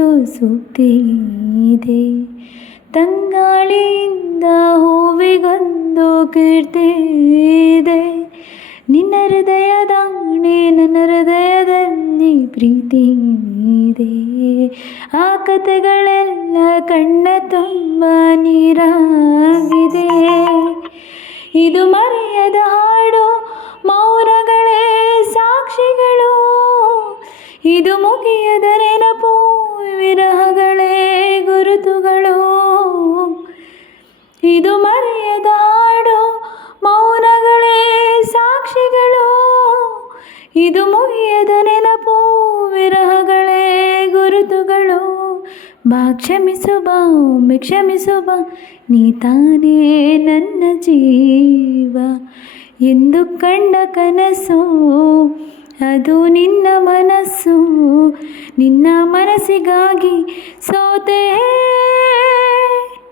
ಒಂದು ಸೂಕ್ತಿ ಇದೆ. ತಂಗಾಳಿಯಿಂದ ಹೂವಿಗೊಂದು ಕೀರ್ತಿ ಇದೆ. ನಿನ್ನ ಹೃದಯದಾಣೆ ನನ್ನ ಹೃದಯದಲ್ಲಿ ಪ್ರೀತಿ ಇದೆ. ಆ ಕಥೆಗಳೆಲ್ಲ ಕಣ್ಣ ತುಂಬ ನೀರಾಗಿದೆ. ಇದು ಮರೆಯದ ಹಾಡು, ಮೌನಗಳೇ ಸಾಕ್ಷಿಗಳು. ಇದು ಮುಗಿಯದ ನೆನಪು, ವಿರಹಗಳೇ ಗುರುತುಗಳು. ಇದು ಮರೆಯದ ಹಾಡು, ಮೌನಗಳೇ ಸಾಕ್ಷಿಗಳು. ಇದು ಮುಗಿಯದ ನೆನಪು, ವಿರಹಗಳೇ ಗುರುತುಗಳು. ಬಾ ಕ್ಷಮಿಸು ಬಾ ಒಮ್ಮೆ ಕ್ಷಮಿಸು ಬಾ, ನೀ ತಾನೇ ನನ್ನ ಜೀವ. ಎಂದು ಕಂಡ ಕನಸು ಅದು ನಿನ್ನ ಮನಸ್ಸು. ನಿನ್ನ ಮನಸ್ಸಿಗಾಗಿ ಸೋತೆ.